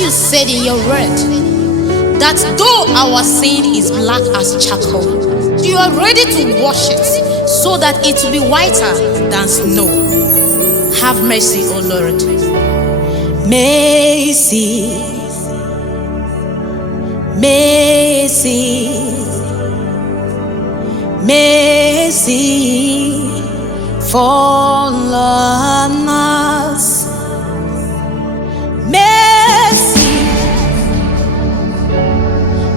you said in your word that though our sin is black as charcoal, you are ready to wash it so that it will be whiter than snow. Have mercy, O Lord. Mercy, mercy, mercy, fall on us. Mercy,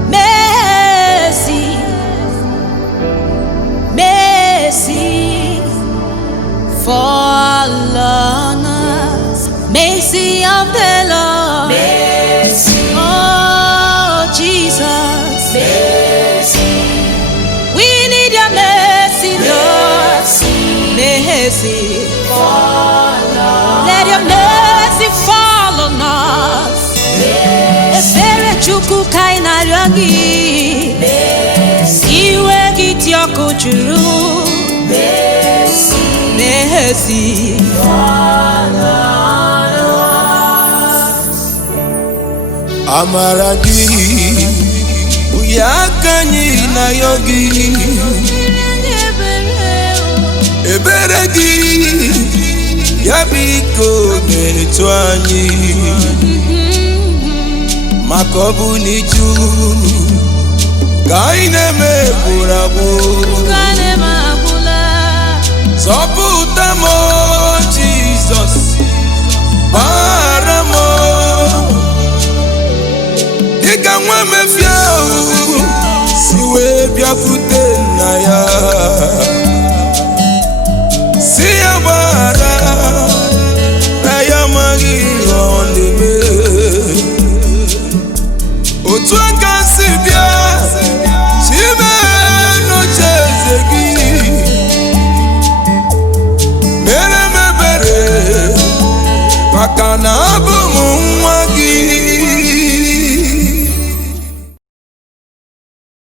mercy, mercy, fall on us. Mercy of the Lord. Mercy. Oh, Jesus. Mercy. We need your mercy, Lord. Mercy. Mercy. Fall on Let your mercy fall on us. Efere Chukwu kaina riogi. Iwe giti okujuru. Mercy. Fall on us. Amaragi Uyakanyi na yogi Eberegi Yabiko netwanyi Makobu niju Kaine me burabu Kane mabula. Soputamo Jesus Paramo Ika mweme fiao Siwe biafute na ya Siya bara Na ya magi ondime Otuanka si